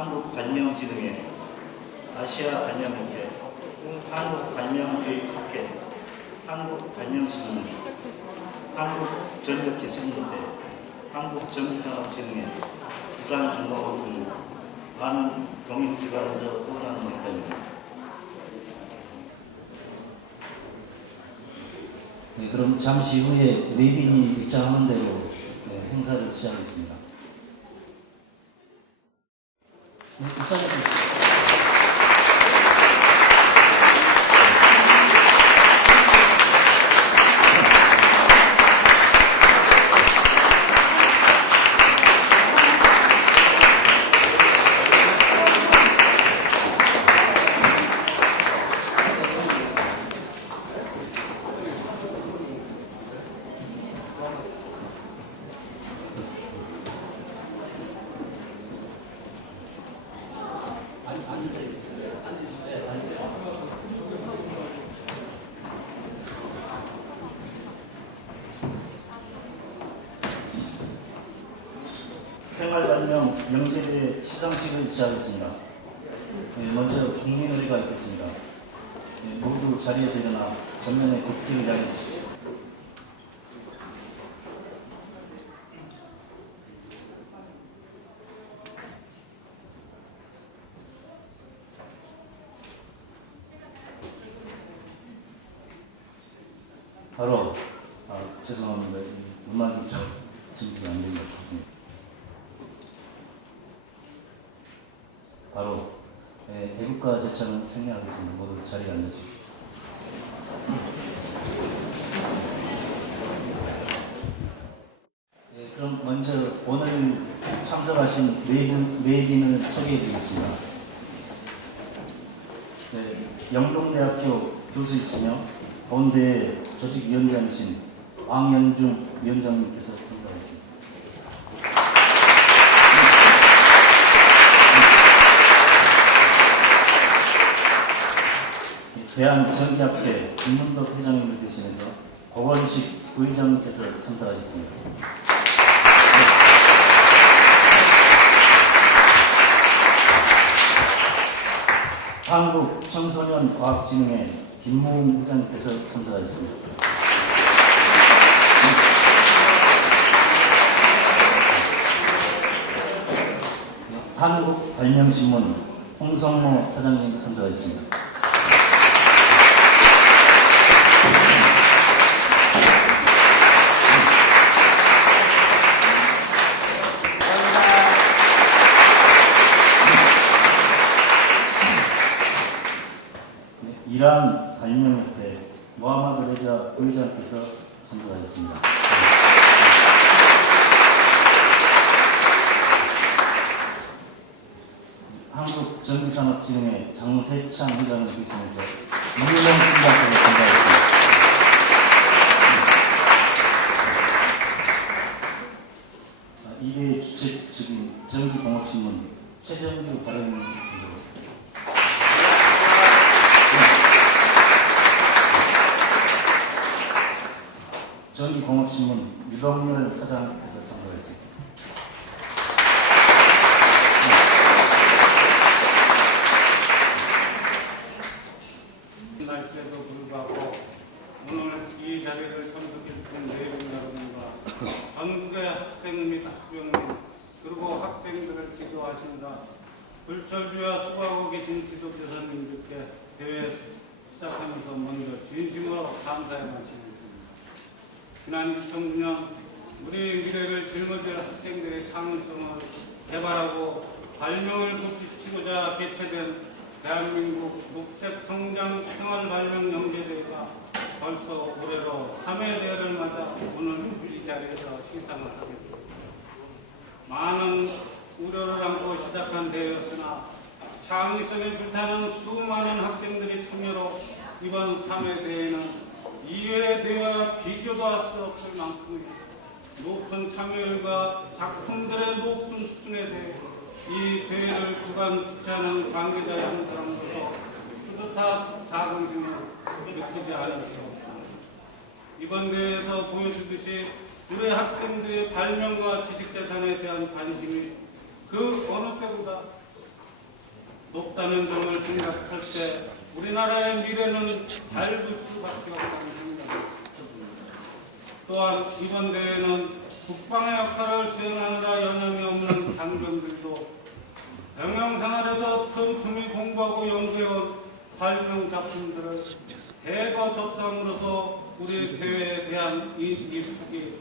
한국발명진흥회, 아시아발명협회, 한국발명교육학회, 한국발명신문, 한국전력기술협회, 한국전기산업진흥회, 부산중공업 등 많은 공인기관에서 후원하는 행사입니다. 네, 그럼 잠시 후에 내빈이 입장하는 대로 행사를 시작하겠습니다. 네, 입장하겠습니다. 생활발명 명제대 시상식을 시작하겠습니다. 먼저 국민의례가 있겠습니다. 모두 자리에서 일어나 전면에 국기를 향해 주십시오. 바로 죄송합니다. 음악이 준비가 안 된 것 같습니다. 바로 애국가 제창을 생략하겠습니다. 모두 자리에 앉으십시오. 그럼 먼저 오늘 참석하신 네 분을 소개해드리겠습니다. 영동대학교 교수이시며 본대 조직위원장이신 왕연중 위원장님께서 참석하셨습니다. 대한전기학회 김문덕 회장님을 대신해서 고건식 부회장님께서 참석하셨습니다. 한국청소년과학진흥회 김무은 회장님께서 참석하셨습니다. 한국발명신문 홍성모 사장님 참석하셨습니다. 이란 발명협회 모하마드 레자 부회장께서 참석하셨습니다. 한국전기산업진흥회 장세창 회장을 비롯해서 이유영 팀장께서 참석하셨습니다. 이회 주최 측인 전기공업신문 최정규 발행님 전기공업신문 유동열 사장께서 참석했습니다. 날씨에도 불구하고 오늘 이 자리를 참석해주신 내분 여러분과 전국의 학생 및 학부형님 그리고 학생들을 지도하신다 불철주야 수고하고 계신 지도교사님들께 대회 시작하면서 먼저 진심으로 감사의 말씀을 지난 2009년 우리 미래를 짊어질 학생들의 창의성을 개발하고 발명을 고치고자 개최된 대한민국 녹색 성장 생활 발명 영재대회가 벌써 올해로 3회 대회를 맞아 오늘 이 자리에서 시상을 하게 됩니다. 많은 우려를 안고 시작한 대회였으나 창의성에 불타는 수많은 학생들의 참여로 이번 3회 대회는 2회 대회와 비교도 할 수 없을 만큼 높은 참여율과 작품들의 높은 수준에 대해 이 대회를 주관 주최하는 관계자 여러분들로서 뿌듯한 자긍심을 느끼지 않을 수 없습니다. 이번 대회에서 보여주듯이 우리 학생들의 발명과 지식재산에 대한 관심이 그 어느 때보다 높다는 점을 생각할 때 우리나라의 미래는 밝을 수밖에 없다는 생각이 듭니다. 또한 이번 대회는 국방의 역할을 수행하느라 여념이 없는 장병들도 병영생활에서 틈틈이 공부하고 연구해온 발명 작품들을 대거 접상으로서 우리 대회에 대한 인식이 폭이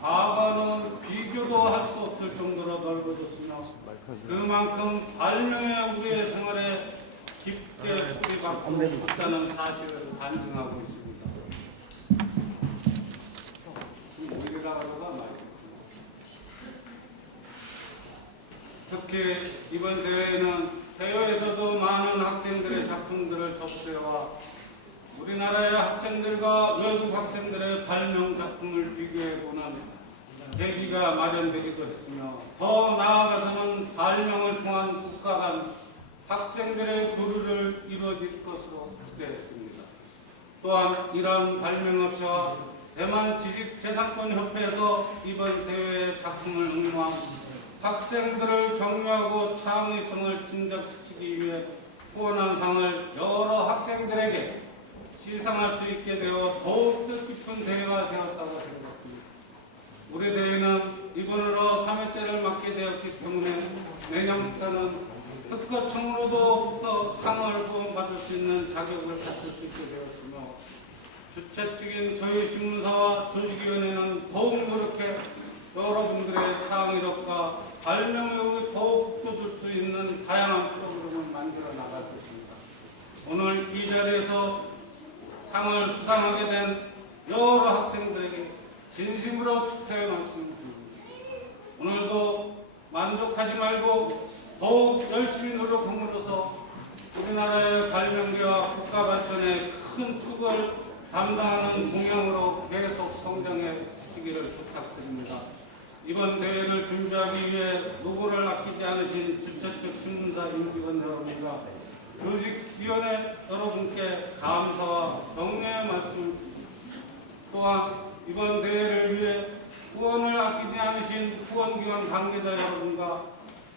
과거는 비교도 할 수 없을 정도로 넓어졌으며 그만큼 발명의 우리의 생활에 깊게 뿌리박고 있다는 사실을 반증하고 있습니다. 우리나라가 말이죠. 특히 이번 대회에는 해외에서도 많은 학생들의 작품들을 접수해와 우리나라의 학생들과 외국 학생들의 발명 작품을 비교해보는 계기가 마련되기도 했으며 더 나아가서는 발명을 통한 국가 간 학생들의 교류를 이루어질 것으로 기대했습니다. 또한 이러한 발명업체와 대만 지식재산권협회에서 이번 대회의 작품을 응모한 학생들을 격려하고 창의성을 진작시키기 위해 후원한 상을 여러 학생들에게 시상할 수 있게 되어 더욱 뜻깊은 대회가 되었다고 생각합니다. 우리 대회는 이번으로 3회째를 맡게 되었기 때문에 내년부터는 특허청으로도 상을 후원받을 수 있는 자격을 갖출 수 있게 되었으며 주최 측인 저희 신문사와 조직위원회는 더욱 노력해 여러분들의 창의력과 발명력을 더욱 북돋을 수 있는 다양한 프로그램을 만들어 나갈 것입니다. 오늘 이 자리에서 상을 수상하게 된 여러 학생들에게 진심으로 축하의 말씀을 드립니다. 오늘도 만족하지 말고 더욱 열심히 노력함으로써 우리나라의 발명계와 국가 발전에 큰 축을 담당하는 동향으로 계속 성장해 주시기를 부탁드립니다. 이번 대회를 준비하기 위해 노고를 아끼지 않으신 주최 측 신문사 임직원 여러분과 조직위원회 여러분께 감사와 격려의 말씀을 드립니다. 또한 이번 대회를 위해 후원을 아끼지 않으신 후원기관 관계자 여러분과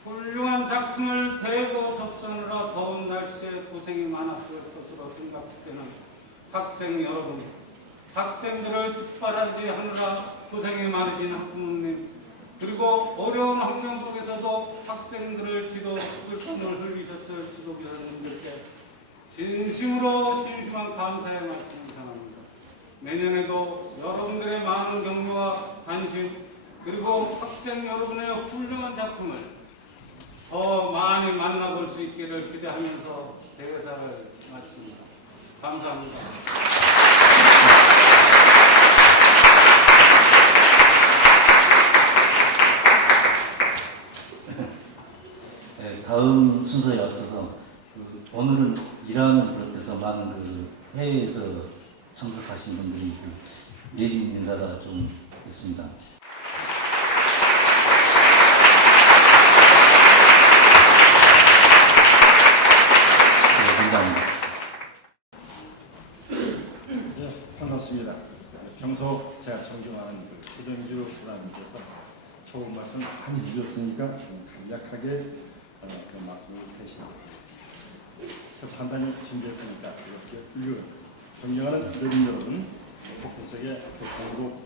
훌륭한 작품을 대거 접수하느라 더운 날씨에 고생이 많았을 것으로 생각되는 학생 여러분, 학생들을 뒷바라지 하느라 고생이 많으신 학부모님, 그리고 어려운 환경 속에서도 학생들을 지도 꿀밤을 흘리셨을 지도교사님들께 진심으로 심심한 감사의 말씀을 전합니다. 내년에도 여러분들의 많은 격려와 관심, 그리고 학생 여러분의 훌륭한 작품을 더 많이 만나볼 수 있기를 기대하면서 대회사를 마칩니다. 감사합니다. 네, 다음 순서에 앞서서 오늘은 일하는 그룹에서 많은 해외에서 참석하신 분들이 내린 인사가 좀 있습니다. 네, 감사합니다. 네, 반갑습니다. 평소 제가 존경하는 최정규 부장님께서 좋은 말씀 많이 해주셨으니까 간략하게 그 말씀을 대신하겠습니다. 판단이 준비했으니까 이렇게 훌륭 존경하는 어린 여러분, 곳곳에 교통으로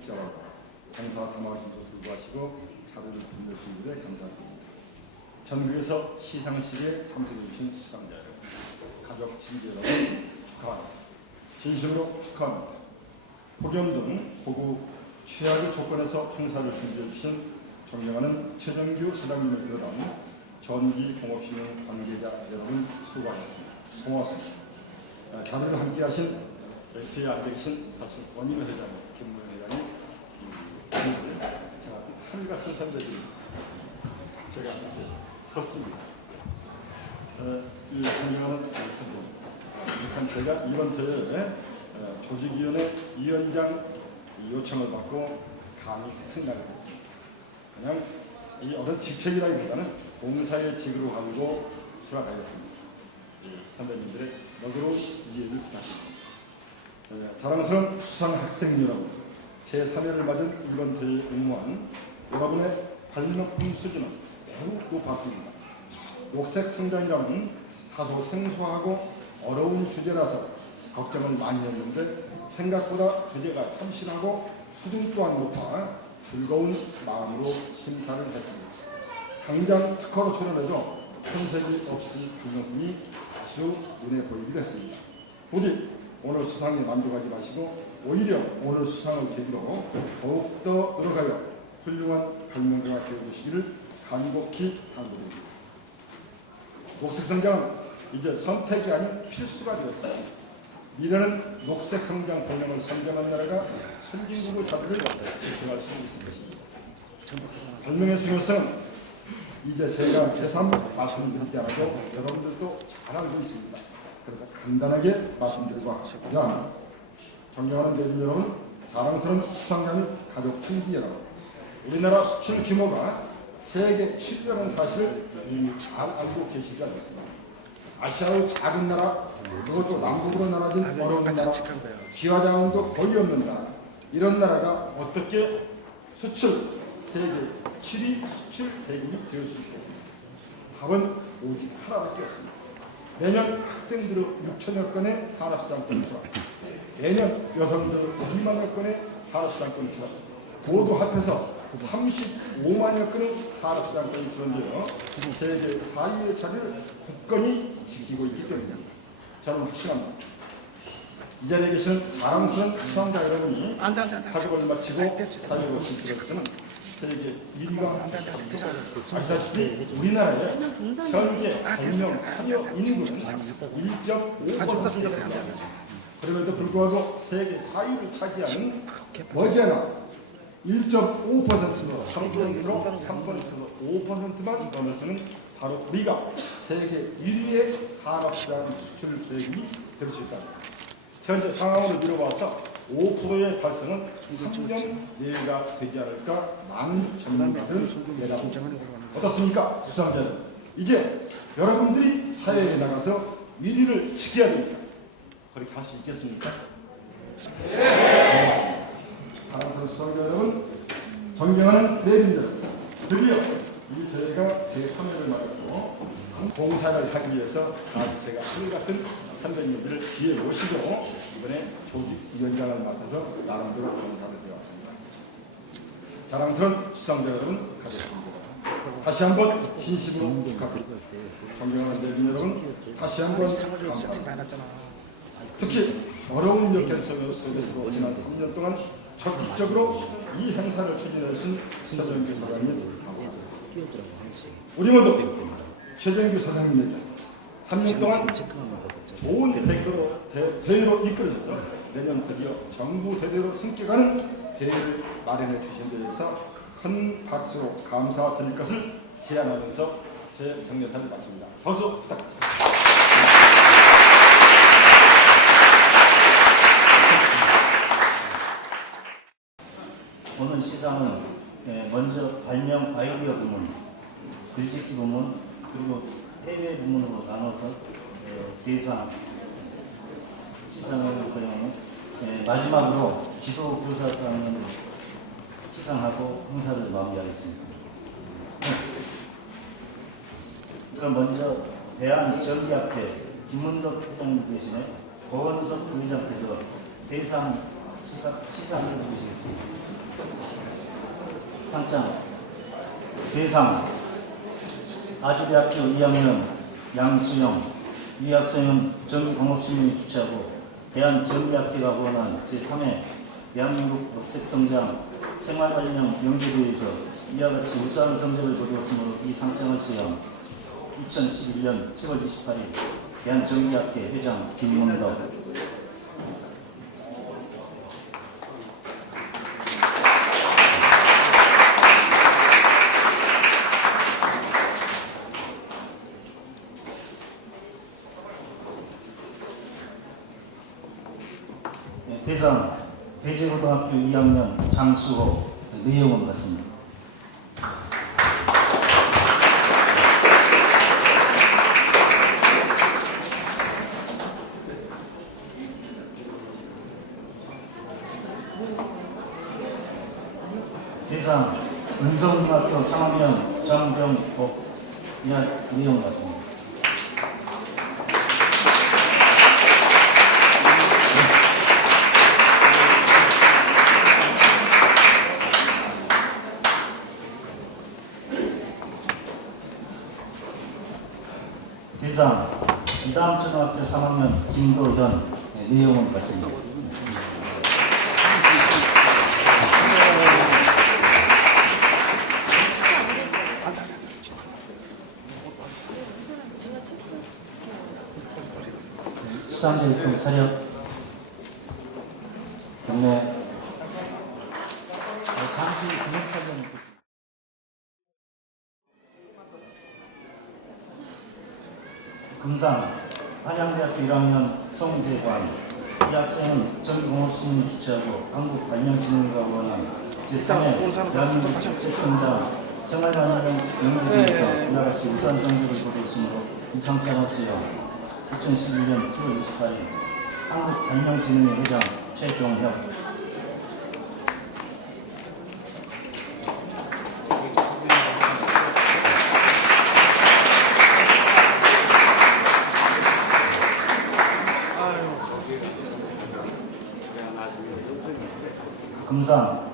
강사와 담아주셔서 수고하시고 자료를 빛내주신 분에 감사드립니다. 전국에서 시상식에 참석해주신 수상자 여러분, 가족, 친구 여러분 축하합니다. 진심으로 축하합니다. 폭염 등 고구 최악의 조건에서 행사를 준비해주신 존경하는 최정규 사장님을 비롯한 전기공업신문 관계자 여러분 수고하셨습니다. 고맙습니다. 자료를 함께하신 뒤에 앉아계신 사실 원임 회장, 김무현 회장님, 제가 하늘같은 선배들이 제가 섰습니다. 이 존경하는 선배님, 일단 제가 이번 대회에 조직위원회 위원장 요청을 받고 감히 생각을 했습니다. 그냥 이 어떤 직책이라기보다는 봉사의 직으로 하고 수락하였습니다. 선배님들의 너그러운 이해를 부탁드립니다. 자랑스러운 수상 학생 여러분, 제3회를 맞은 이번 대회에 응모한 여러분의 발명품 수준은 매우 높았습니다. 녹색 성장이라는 다소 생소하고 어려운 주제라서 걱정을 많이 했는데 생각보다 주제가 참신하고 수준 또한 높아 즐거운 마음으로 심사를 했습니다. 당장 특허로 출연해도 손색이 없을 방송이 아주 눈에 보이기도 했습니다. 부디 오늘 수상에 만족하지 마시고 오히려 오늘 수상을 계기로 더욱더 늘어가여 훌륭한 발명가가 되어주시기를 간곡히 당부드립니다. 녹색성장은 이제 선택이 아닌 필수가 되었습니다. 미래는 녹색성장 번영을 선정한 나라가 선진국의 자리를 인정할 수 있습니다. 발명의 중요성은 이제 제가 새삼 말씀드리지 않아도 여러분들도 잘 알고 있습니다. 그래서 간단하게 말씀드리고 하자. 존경하는 대중 여러분, 자랑스러운 수상자 및 가족 친지 여러분, 우리나라 수출 규모가 세계 7위라는 사실을 이미 잘 알고 계시지 않습니까? 아시아의 작은 나라, 그것도 남북으로 나눠진 어려운 나라, 지하자원도 거의 없는 나라, 이런 나라가 어떻게 수출 세계 7위 수출 대국이 될 수 있겠습니까? 답은 오직 하나밖에 없습니다. 매년 학생들의 6천여 건의 산업상권 추가, 매년 여성들 2만여 건의 산업상권 추가, 모두 합해서 35만여 건의 산업상권이 추가되어 세계 4위의 자리를 굳건히 지키고 있기 때문입니다. 저는 확신합니다. 이 자리에 계시는 자랑스러운 수상자 여러분이 사격을 마치고 사격을 진출할 때는 세계 1위가 아시다시피 우리나라의 현재 발명 참여 인구는 1.5%입니다. 그럼에도 불구하고 세계 4위를 차지하는 머지않아 1.5%로 3%로 5%만 넘어서는 바로 우리가 세계 1위의 산업시장 수출 대국이 될 수 있다. 현재 상황으로 미뤄봐서 5%의 달성은 3년 내외가 되지 않을까 많은 전문가들은 예상합니다. 어떻습니까? 수상자는 이제 여러분들이 사회에 나가서 1위를 지켜야 됩니다. 그렇게 할 수 있겠습니까? 네. 사랑스러운 수상자 여러분, 존경하는 내빈들, 드디어 이 대회가 제3회를 맞았고 봉사를 하기 위해서 제가 한같은 선배님들을 뒤에 모시고 이번에 조직위원장을 맡아서 나름대로 봉사를 되었습니다. 자랑스러운 수상자 여러분, 가족입니다. 다시 한번 진심으로 축하드립니다. 존경하는 내빈 여러분, 다시 한번 감사합니다. 특히 어려운 역경 속에서 지난 3년 동안 적극적으로 이 행사를 추진하신 최정규 사장님, 우리 모두 최정규 사장님에게 3년 동안 좋은 대회로 이끌어져서 내년 드디어 정부 대회로 승격하는 대회를 마련해 주신 데 대해서 큰 박수로 감사드릴 것을 제안하면서 제 정례사를 마칩니다. 박수 부탁드립니다. 오늘 시상은 먼저 발명 아이디어 부문, 글짓기 부문, 그리고 해외 부문으로 나눠서 대상 시상을 하고요. 마지막으로 지도 교사상을 시상하고 행사를 마무리하겠습니다. 그럼 먼저 대한전기학회 김문덕 회장님 대신에 고원석 부회장께서 대상 시상을 해주시겠습니다. 상장 대상 아주대학교 2학년 양수영 이 학생은 전기공업시민이 주최하고 대한전기학회가 후원한 제3회 대한민국 녹색성장 생활발명 명제대회에서 이와 같이 우수한 성적을 거두었으므로 이 상장을 수여한 2011년 10월 28일 대한전기학회 회장 김문덕. 대상 대제고등학교 2학년 장수호 내용은 같습니다. 대상 은성중학교 3학년 정병복 내용 같습니다. 이상 이담초등학교 3학년 김도현 내용은 같습니다. 수상자의 차렷 경례 잠시 기념촬영 금상 한양대학교 1학년 송재관 이 학생은 전공업신문을 주최하고 한국발명진흥가원은 제3회 대한민국 책성장 생활반영 연구대회에서 이와 같이 우수한 성적을 거두었으므로 이상장을 수여 2011년 7월 28일 한국발명진흥회 회장 최종혁 금상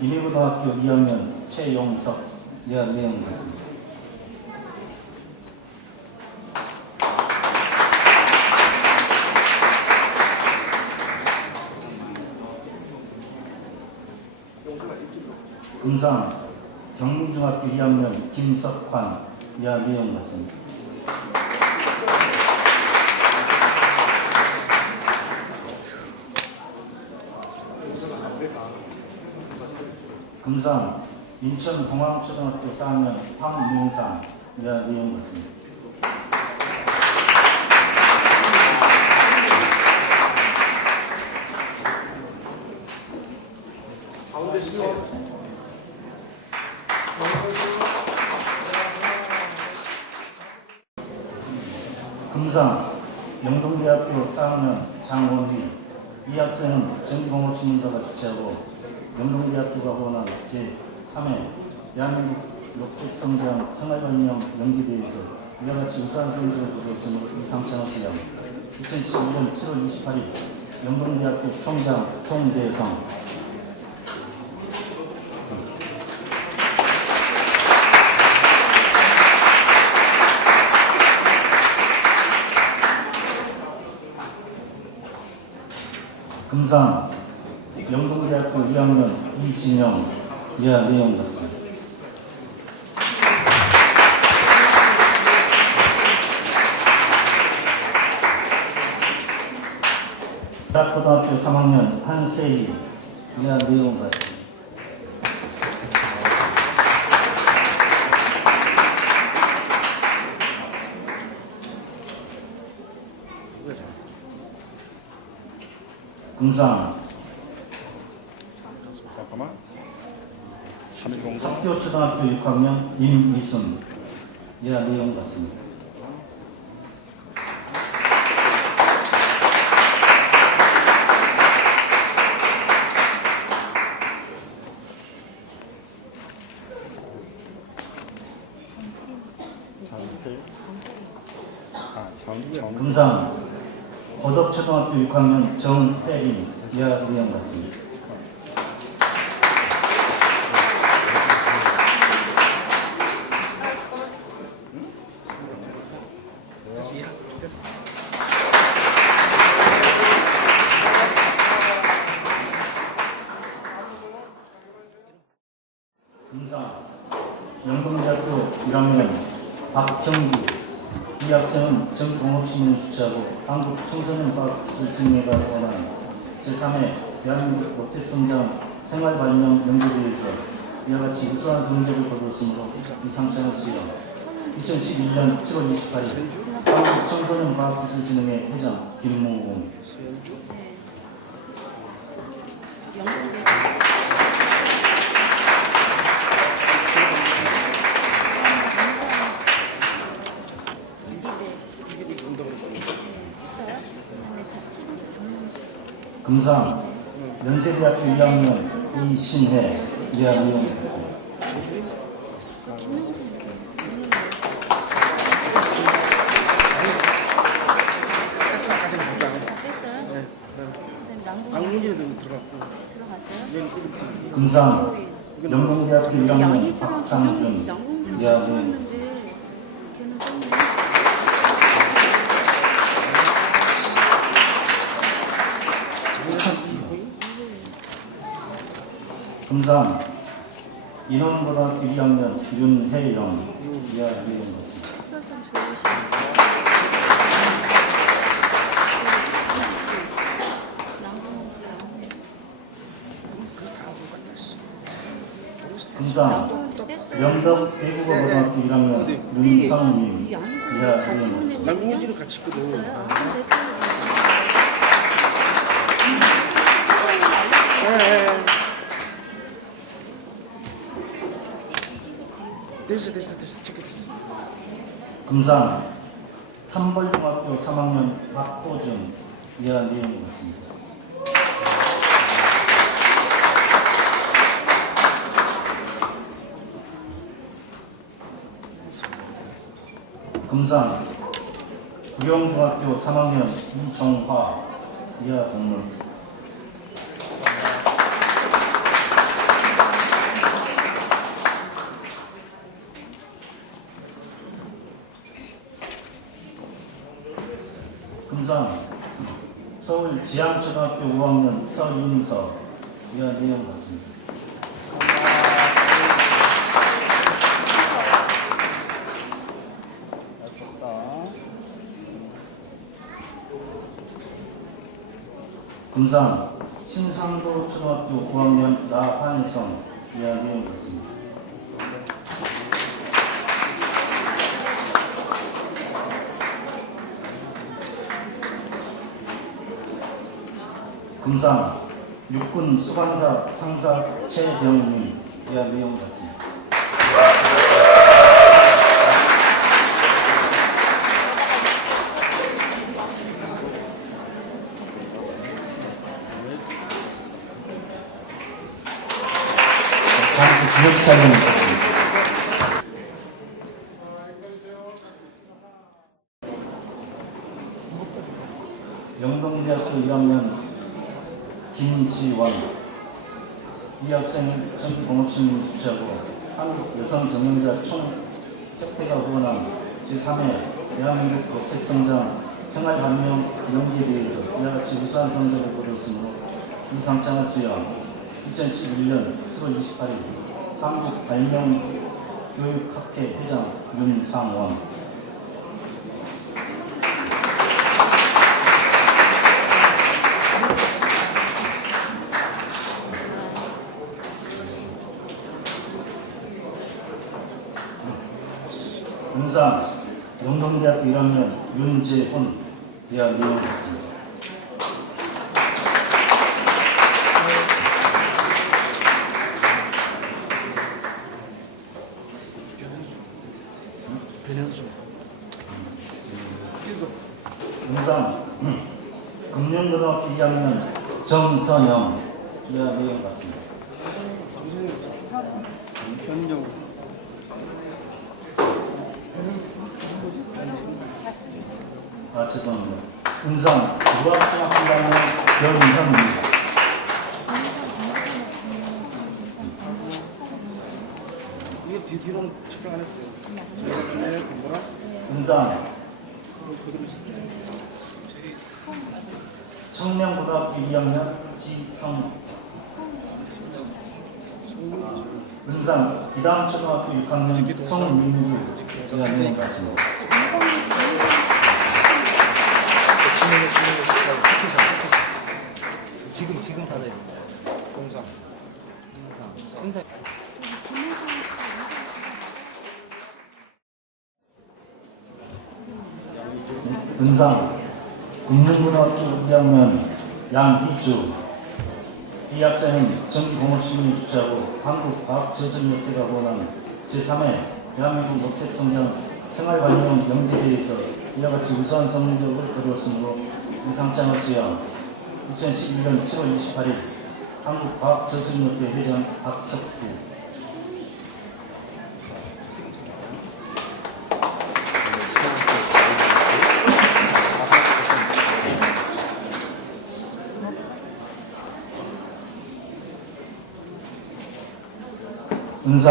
이미고등학교 2학년 최용석 이하 내용 같습니다. 금상 경문중학교 2학년 김석환 이하 내용 같습니다. 금상 인천공항초등학교 4학년 황민상 이하 내용 같습니다. 금상 영동대학교 4학년 장원휘 이 학생은 전공업신문사가 주최하고 영동대학교가 후원한 제3회 대한민국 녹색성장 생활반영 연기대회에서 이와 같이 우수한 성적을 거두었으므로 이상찬호 수양 2015년 7월 28일 영동대학교 총장 송대성 금상 영동대학교 2학년 이진영 이하 내용 같습니다. 대학고등학교 3학년 한세희 이하 내용 같습니다. 금상 석교초등학교 6학년 임미순 이하 내용 같습니다. 금상 고덕초등학교 6학년 정태린 이하 내용 같습니다. 금상 영동대학교 1학년 박정기 이 학생은 전공업신문을 주최하고 한국청소년과학기술진흥회가 원하는 제3회 대한민국 녹색성장 생활반영 연구대회에서 이와 같이 우수한 성적을 거두었으므로 이상장을 수여 2011년 7월 28일 한국청소년과학기술진흥회 회장 김무공 금상 연세대학교 2학년 이신혜 이하 내용 금상 영동대학교 1학년 박상준 이하 내용 금상 인원고등학교 2학년 윤혜영 이하 내용 같습니다. 금상 명덕 대국어고등학교 1학년 윤성민 이하 내용 같습니다. 남궁지를 같이 있거든. 됐어. 체크 됐어. 금상 탐벌중학교 3학년 박호준 이하 내용 같습니다. 금상 구룡중학교 3학년 이정화 이하 동물. 금상 서울 지향초등학교 5학년 서윤서 이하 내용 같습니다. 금상 신상도 초등학교 9학년 나환성 이하 내용 같습니다. 금상 육군 수방사 상사 최병민 이하 내용 같습니다. 잠시 기록 촬영을 했습니다. 영동대학교 1학년 김지원 이 학생은 전기공업신문 주최하고 한국여성경영자 총협회가 후원한 제3회 대한민국 녹색성장 생활반영 연기에 대해서 이와 같이 우수한 성적을 거뒀으므로 이 상장을 수여한 2011년 7월 28일 한국발명교육학회 회장 윤상원 금상 영동대학교 1학년 윤재훈 대학 내용 같습니다. 금상 금년고등학교 2학년 정선영 대학 내용 같습니다. 죄송합니다. 금상 유학생학생단의 변현입니다. 이게 뒤로 촬영 안 했어요. 금상 청량고등학교 2학년 지성 금상 기담초등학교 6학년 송민규 제가 내용 같습니다. 지금 받아야 됩니다. 공사. 금상 국민고등학교 2학년 양희주 이 학생은 전기공업신문이 주최하고 한국과학재술협회가 후원한 제3회 대한민국 녹색성장 생활반영 연계대회에서 이와 같이 우수한 성적을 거두었으므로 이 상장을 수여한 2011년 7월 28일 한국과학재술협회 회장 박혁구 은상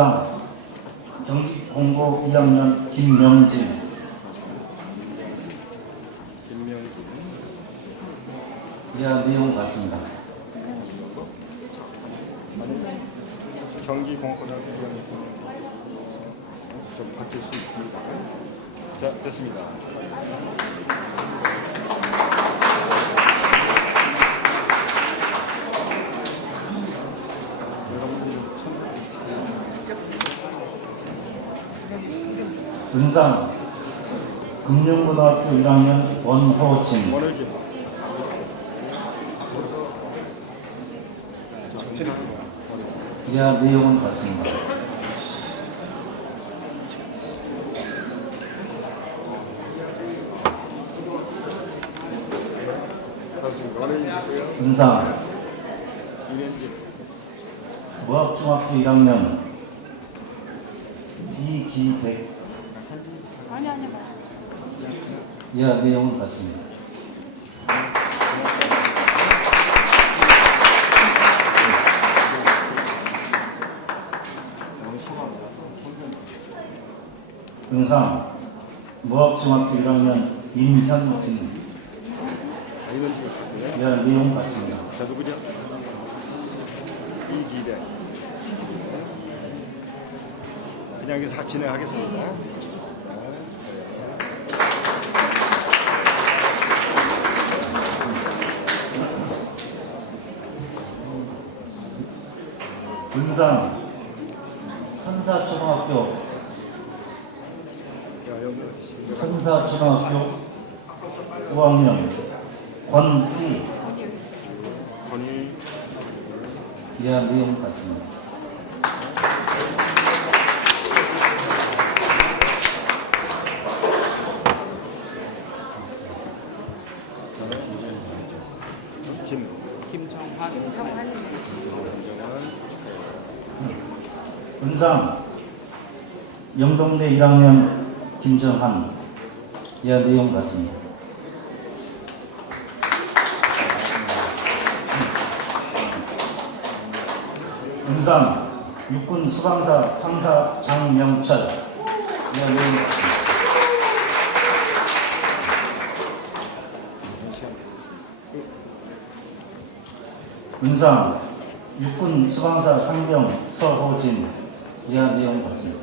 경기공고 2학년 김명진 이하 내용 같습니다. 경기공학고등학교 위원님 좀 바뀔 수 있습니다. 자, 됐습니다. 은상 금령고등학교 1학년 원호진. 원효진. 이하 내용은 같습니다. 은상 무학중학교 1학년 이기백. 이하 내용은 같습니다. 은상 무학중학교 1학년 임현진. 이하 내용 같습니다. 자, 누구죠? 이기대. 그냥 여기서 진행하겠습니다. 은상 선사초등학교 선사초등학교 9학년 권희. 권희. 이하 내용 같습니다. 은상 영동대 1학년 김정한. 이하 내용 같습니다. 은상 육군 수방사 상사 장명철. 이하 내용 같습니다. 은상 육군 수방사 상병 서호진. 이하 내용 같습니다.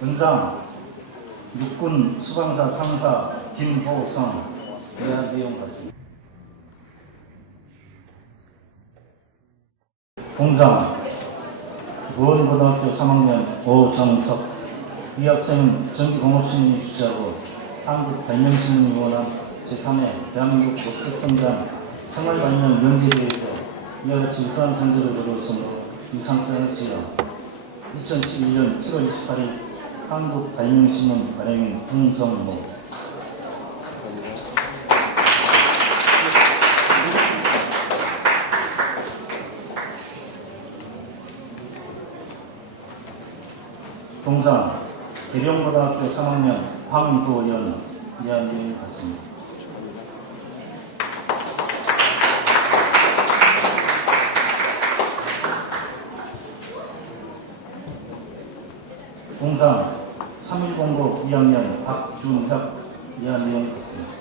은상 육군 수방사 상사 김호성. 이하 내용 같습니다. 동상 무원고등학교 3학년 오정석. 이 학생은 전기공업신문이 주최하고 한국발명신문이 원한 제3회 대한민국 녹색성장 생활발명 연대대회에서 이와 같이 우수한 성적을 거두었으므로 이 상장을 수여 2011년 7월 28일 한국발명신문 발행인 홍성모. 동상 계룡고등학교 3학년 황도연. 이하 내용 같습니다. 동상 3.1공고 2학년 박준혁. 이하 내용 같습니다.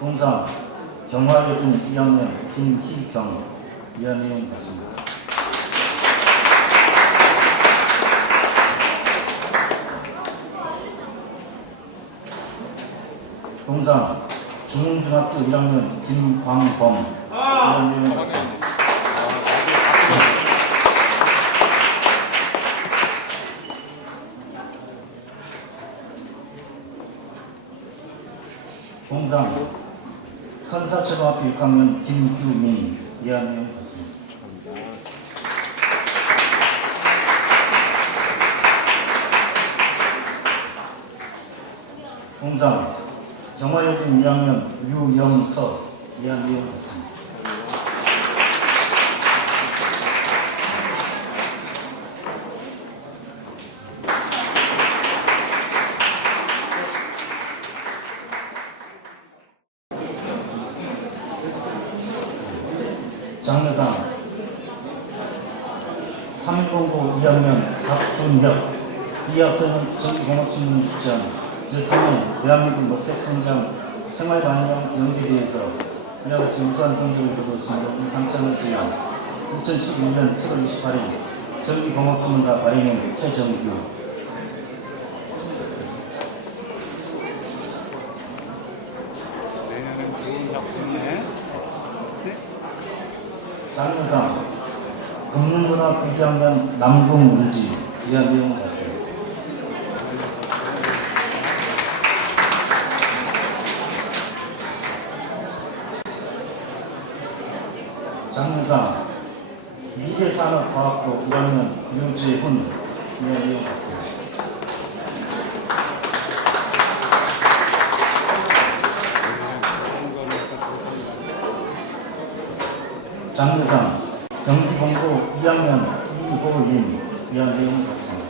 동상 경화여중 2학년 김희경. 이하 내용 같습니다. 동상 중흥중학교 1학년 김광범. 이하 내용 같습니다. 동상 선사초등학교 6학년 김규민. 이하 내용 같습니다. 동상 경화여중 2학년 유영서. 이하 내용 같습니다. 310고 2학년 박준혁. 이 학생은 전기공업신문 출전 제3회 대한민국 녹색성장 생활반영 연기대회에서 이와 같이 우수한 성적을 거두었으므로 이 상장을 수여 2011년 7월 28일 전기공업신문사 발행인 최정규. 내년엔 좋은 작품에 장려상 금융문화 2학년 남궁은지. 이한 내용을 봤습니다. 장려상 미래산업과학부 1학년 유재훈. 이한 내용을 봤습니다. 장려상 경기공고 2학년 이호인. 이한 내용을 봤습니다.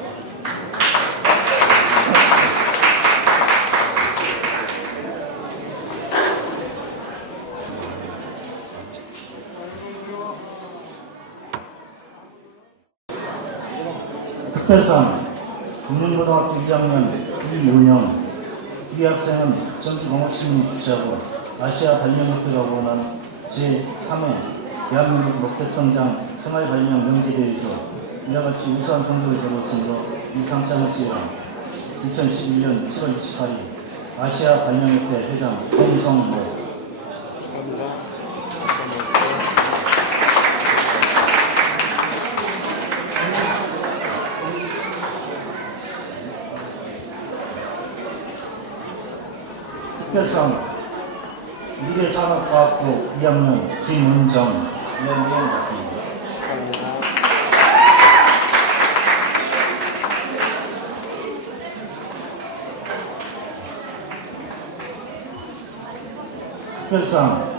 특별상 국민고등학교 2학년 이은영. 이 학생은 전기공업신문이 주최하고 아시아 발명협회가 원한 제3회 대한민국 녹색성장 생활발명 연기대회에서 이와 같이 우수한 성적을 거두었으므로 이 상장을 수여한 2011년 7월 28일 아시아 발명협회 회장 홍성모. 특별상 미래산업과학부 2학년 김은정. 이런 내용 같습니다. 특별상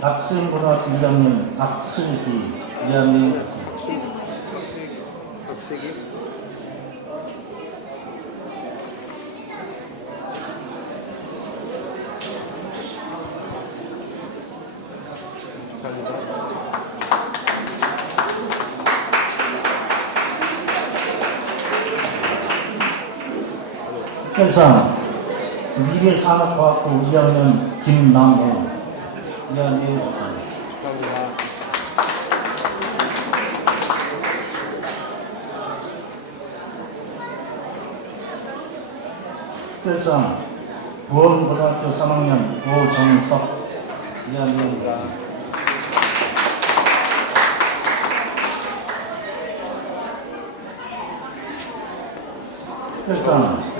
낙승고등학교 2학년 박슬기. 이한 내용 같습니다. 특별상 미래산업과학부 2학년 김남호. 이한 내용 같습니다. 특별상 부원고등학교 3학년 오정석. 이한 내용 같습니다. 특별상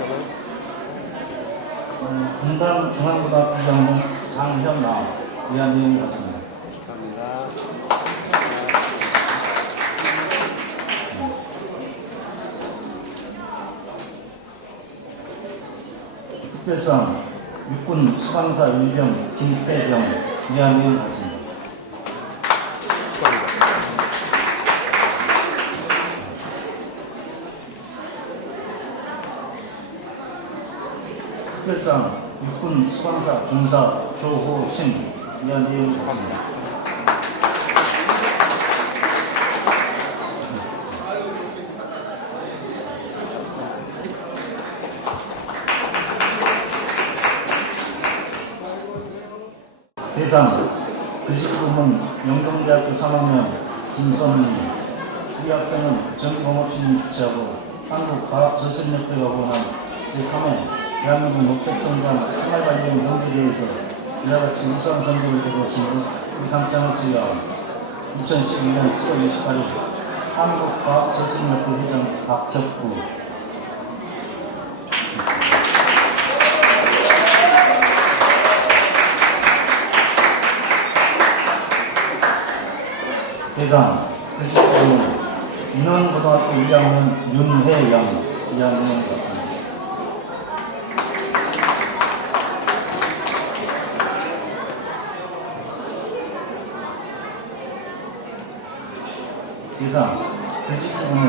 분당 중앙고등학교 2학년 장현아. 이한 내용 같습니다. 특별상 육군 수방사 1병 김태병. 이한 내용 같습니다. 특별상 육군 수방사 중사 조호신. 이한 내용 같습니다. 대상 글씨부문 영동대학교 3학년 김선미. 이 학생은 전기공업신문 주최하고 한국과학저술협회가 원한 제3회 대한민국 녹색성장 생활발명 연기대회에서 이와 같이 우수한 성적을 거두었으므로 이 상장을 수여한 2012년 7월 28일 한국과학저술협회 회장 박혁구. 대상 글씨부문 인원고등학교 2학년 윤혜영. 이한 내용 같습니다. 대상 글씨부문은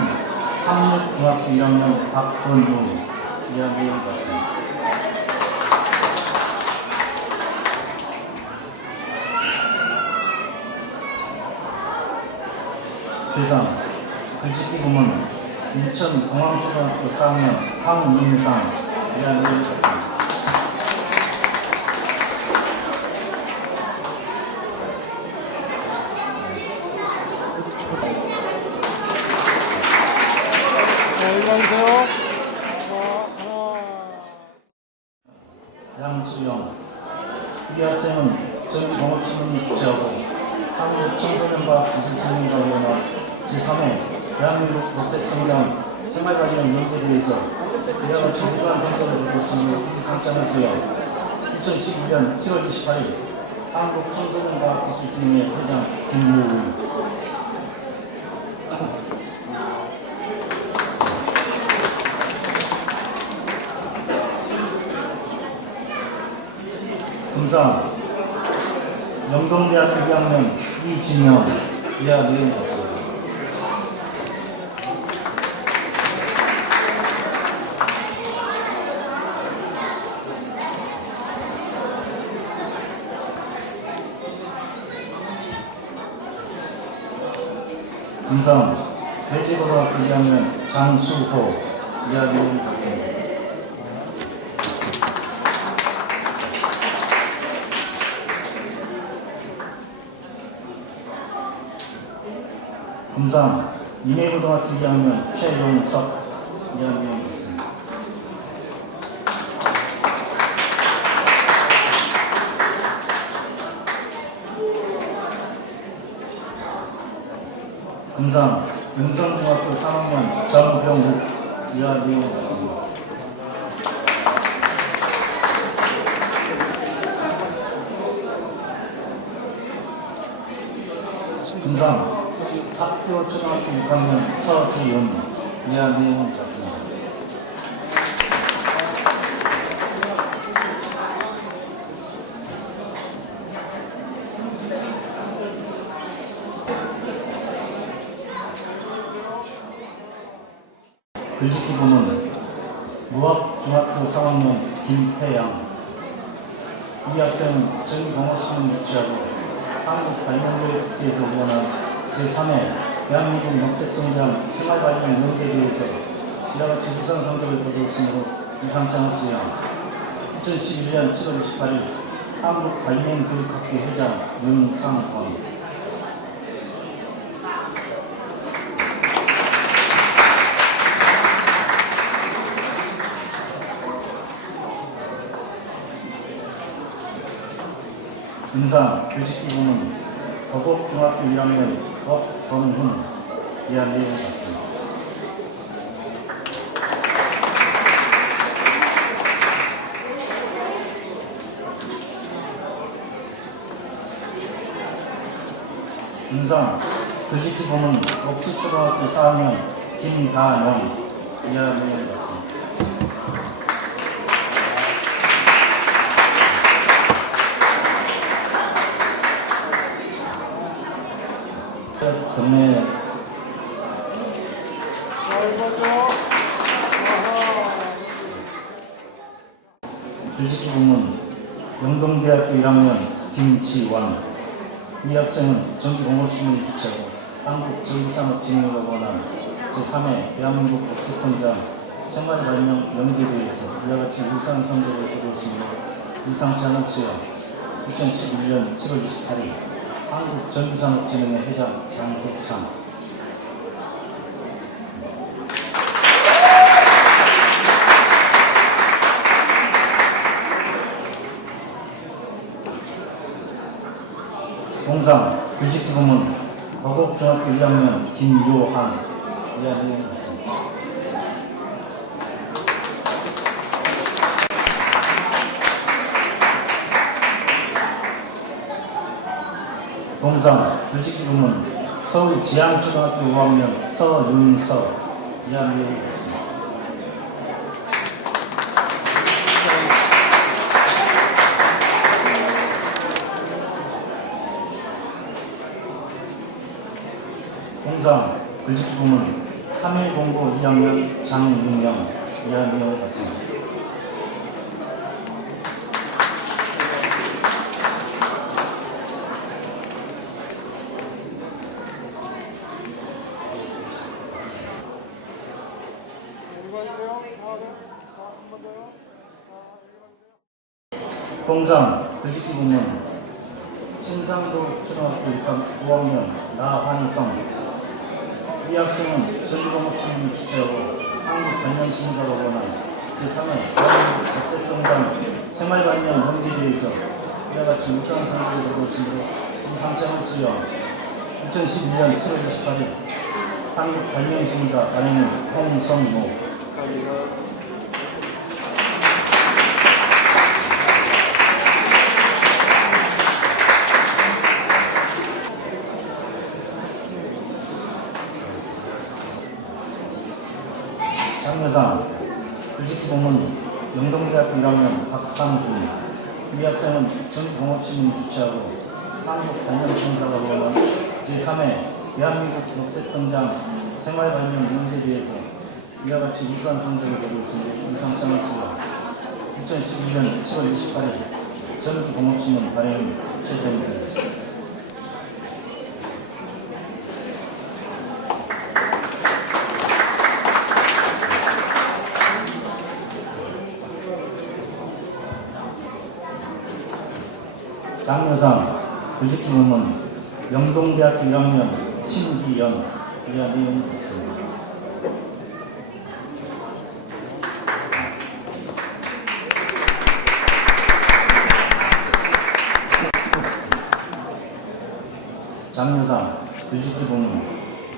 삼육중학교 1학년 박건우. 이한 내용 같습니다. 대상 글짓기 부문 인천공항초등학교 4학년 황윤상 이하를 받습니다. 일어나주세요. 양수영 이 학생은 전기공업신문이 주최하고 한국청소년과기술통일위원회 제3회 대한민국 녹색성장 생활관련 연구대회에서 이와 같이 우수한 성과를 거뒀으므로 수상장을 수여 2012년 7월 28일 한국청소년과기술통일위원회 회장 김무우 금상 영동대학교 2학년 이진영 이하 내용 같습니다. 금상 대지고등학교 2학년 장수호 이하 내용 같습니다. 금상 이내고등학교 2학년 최용석 이하 내용 같습니다. 금상 은성중학교 3학년 정병욱 이하 내용 같습니다. 금상 학교 초등학교 6학년 서기윤 이하 내용 같습니다. 글짓기 부문 무학중학교 3학년 김태양 이 학생은 전기공업신문 유치하고 한국발명교육국회에서 위원한 제3회 대한민국 녹색성장 생활관련 연대회에서 이와 같이 우수한 성적을 거두었으므로 이상장을 수여 2011년 7월 28일 한국발명교육학회 회장 윤상권 금상 글짓기 부문 거곡중학교 1학년 법범훈 이하 내용 같습니다. 금상 글짓기 부문 옥수초등학교 4학년 김다영 이하 내용 같습니다. 경례 글짓기 부문 영동대학교 1학년 김지원 이 학생은 전기공업신문이 주최하고 한국전기산업진흥회가 원한 제3회 대한민국 녹색성장 생활발명 연대회에서 이와 같이 우수한 성적을 거두었으므로 이상장을 수여 2011년 7월 28일 한국전기산업진흥회 회장 장석창 동상 글짓기 부문 거곡중학교 1학년 김요한 이하 내용 같습니다. 동상 글짓기 부문 서울 지향초등학교 5학년 서윤서 이하 내용 같습니다. 동상 글짓기 부문 3.1공고 2학년 장윤영 이하 내용 같습니다. 동상 글짓기 부문 신상도 초등학교 5학년 나환성. 이 학생은 전주공업시민을 주최하고 한국관념심사로 원한 제3회 대한민국 생활관념 명제대회에서 이와 같이 우수한 성적을 거두었으므로 이 상장을 수여 2012년 7월 28일 한국관념심사 관행인 홍성모. 장려상 글짓기 부문 영동대학교 1학년 박상준. 이 학생은 전공업시민이 주최하고 한국관념심사가 원한 제3회 대한민국 녹색성장 생활관념 명제대회에서 이와 같이 우수한 성적을 거두었으므로 이 상장을 수여 2012년 7월 28일 전국공업시민 발행 최대입니다. 장려상 글짓기 부문 영동대학교 1학년 신기연. 이하 내용이 있습니다. 장려상 글짓기 부문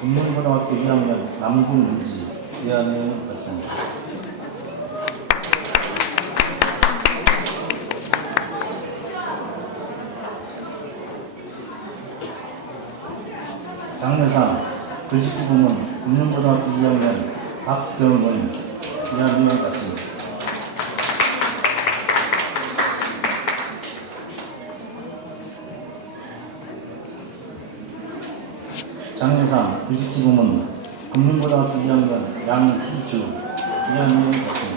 금문고등학교 2학년 남궁유지. 이하 내용이 있습니다. 장려상 글짓기 부문 금문고등학교 2학년 박경은. 이하 내용 같습니다. 장려상 글짓기 부문 금문고등학교 2학년 양희주. 이하 내용 같습니다.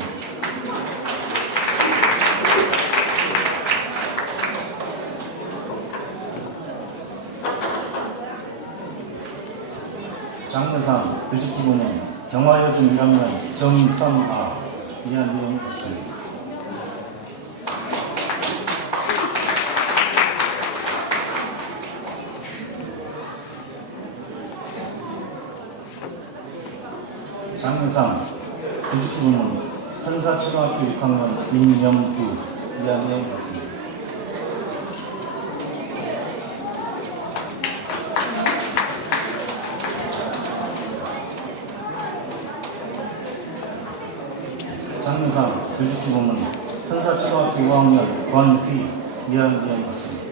장려상 글짓기 부문 경화여중 1학년 정성아. 이하 내용 같습니다. 장려상 글짓기 부문 선사초등학교 6학년 민영규. 이하 내용 같습니다. 장려상 글짓기 부문 선사초등학교 5학년 권휘. 이하 내용 같습니다.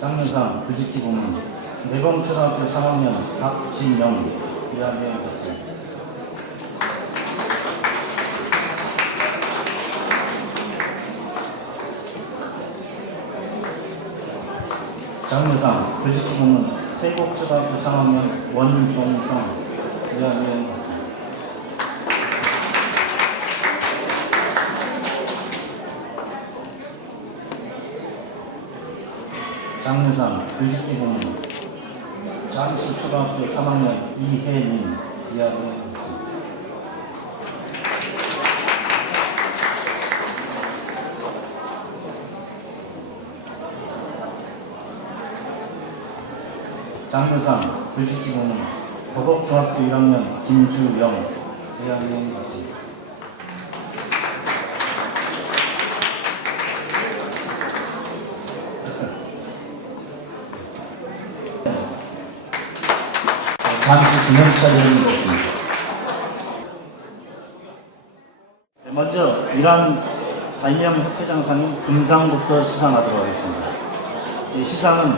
장려상 글짓기 부문 내범초등학교 3학년 박진영. 이하 내용 같습니다. 장려상 글짓기 부문 세곡초등학교 3학년 원종성. 이하 내용 같습니다. 장려상 글짓기 부문 장수초등학교 3학년 이혜민. 이하 내용 같습니다. 장려상 글짓기 부문 도곡중학교 1학년 김주영. 이하 내용 같습니다. 잠시 기념차례를 있습니다. 먼저 이란 관념협회장상인 금상부터 시상하도록 하겠습니다. 이 시상은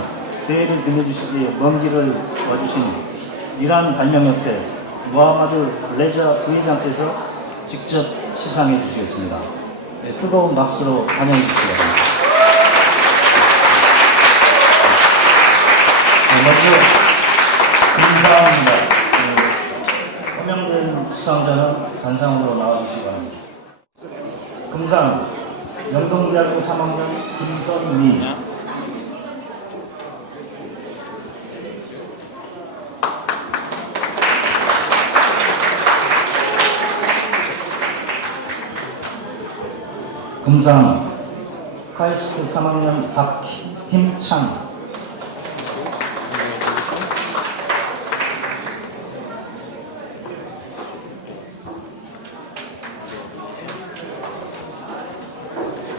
대회를 빛내주시기에 먼 길을 와주신 이란 관념협회 무하마드 레자 부회장께서 직접 시상해 주시겠습니다. 네, 뜨거운 박수로 환영해 주시기 바랍니다. 네, 먼저 금상입니다. 호명된 수상자는 단상으로 나와주시기 바랍니다. 금상 영동대학교 3학년 김선미. 금상 카이스트 3학년 박팀찬.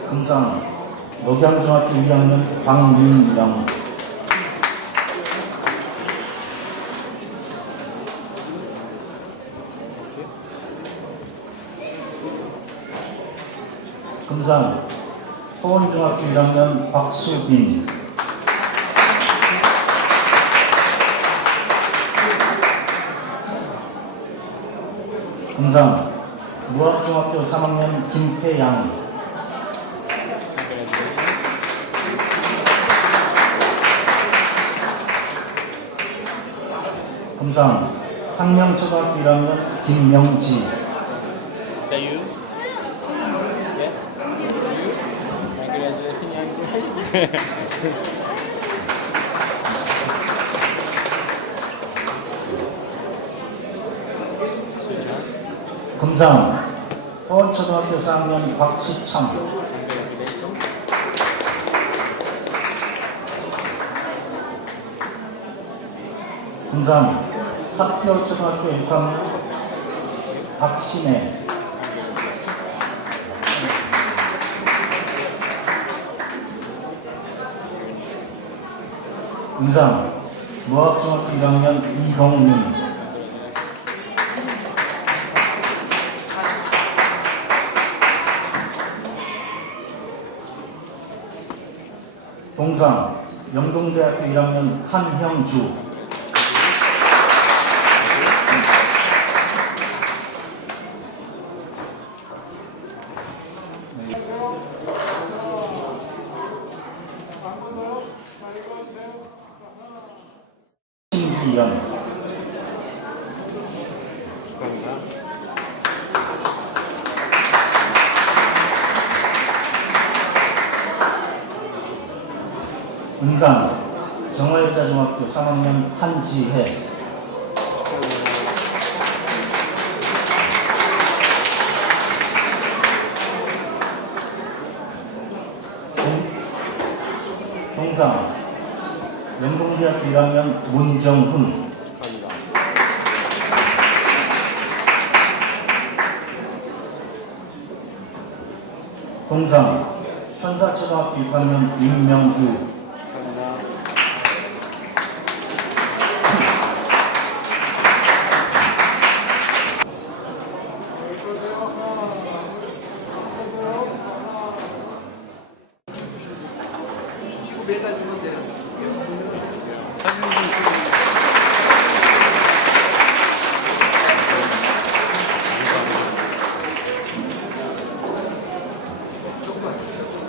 금상 녹양중학교 2학년 박민영. 금상 서울중학교 1학년 박수빈. 금상 무학중학교 3학년 김태양. 금상 상명초등학교 1학년 김명지. 금상 서울초등학교 4학년 박수참. 금상 사표초등학교 6학년 박신혜. 금상 무학중학교 1학년 이동민. 동상 영동대학교 1학년 한형주. 신기현. 은상 정월자중학교 3학년 한지혜. 동상 영동대학교 1학년 문경훈. 동상 선사초등학교 6학년 임명우.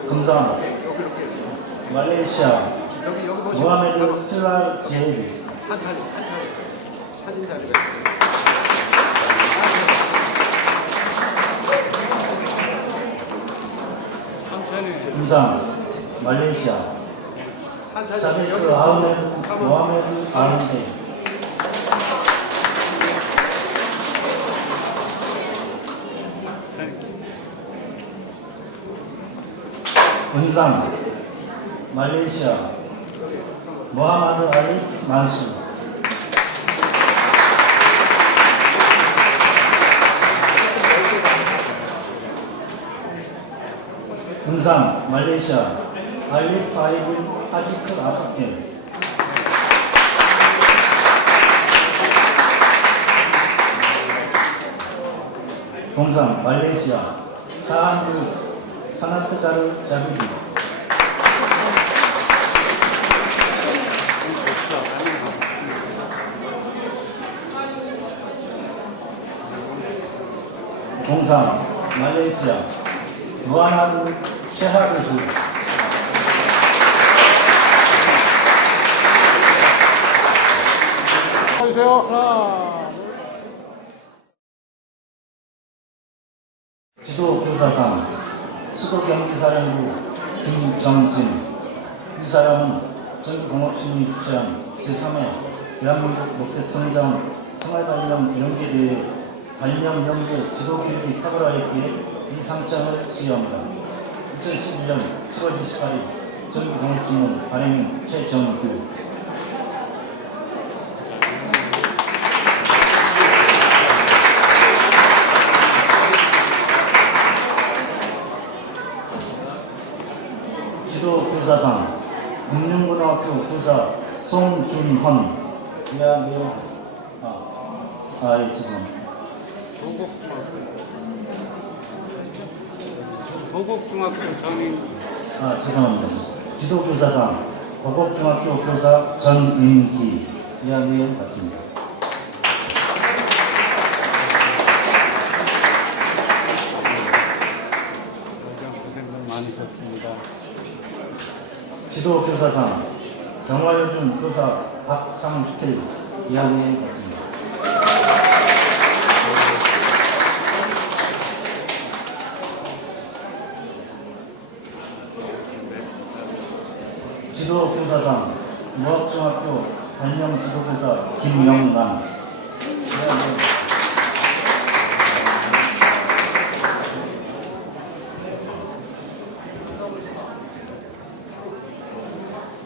금상 말레이시아 모하메드 찔랄 제일. 사진 잘 금상 말레이시아 사베크 아흐메드 모하메드 아흔데. 금상 말레이시아 모하마드 알리 만수. 금상 말레이시아 알리 파이브 하지크 아프겐. 동상 말레이시아 사한두 사나트가르 자비디. 동상 말레이시아 무하마드 셰하르주. 해주세요. 하나. 지도교사상 수도경기사령부 김정진. 이 사람은 전국공업신이 주최한 제3회 대한민국 녹색성장 생활관련 연계대회 발령 연계 지도교육이 탁월하였기에 이 상장을 수여합니다. 2011년 10월 28일 전국공업신문 발행인 최정규. 지도교사상 금융고등학교 교사 송준헌. 예, 죄송합니다. 도곡중학교 전임 죄송합니다. 지도교사상 도곡중학교 교사 전인기. 이야기 같습니다. 고생 많으셨습니다. 지도교사상 경화여중 교사 박상필. 이야기 같습니다. 지도교사상 무학중학교 단영 지도교사 김영란.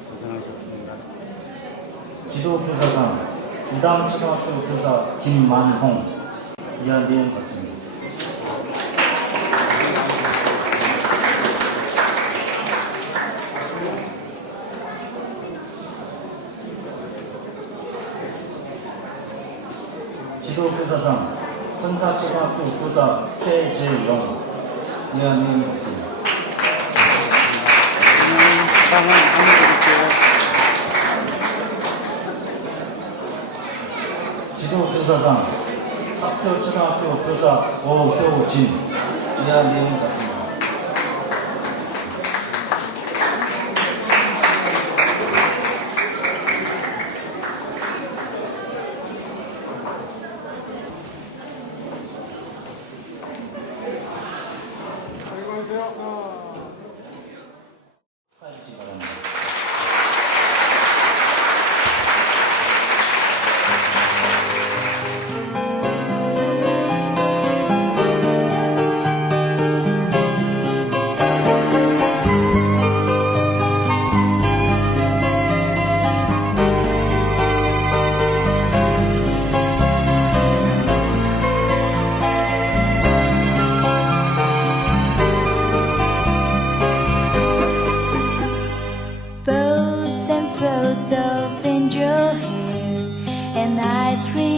고생하셨습니다. 지도교사상 이담초등학교 교사 김만홍. 이하 내용 같습니다. 지도교사상 선사초등학교 교사 최재영. 이하 내용 같습니다. 상은 안내드릴게요. 지도교사상 사표초등학교 교사 오효진. 이하 내용 같습니다. 수고하세요. 축하해주시기 바랍니다. Bows and throws of angel hair and ice cream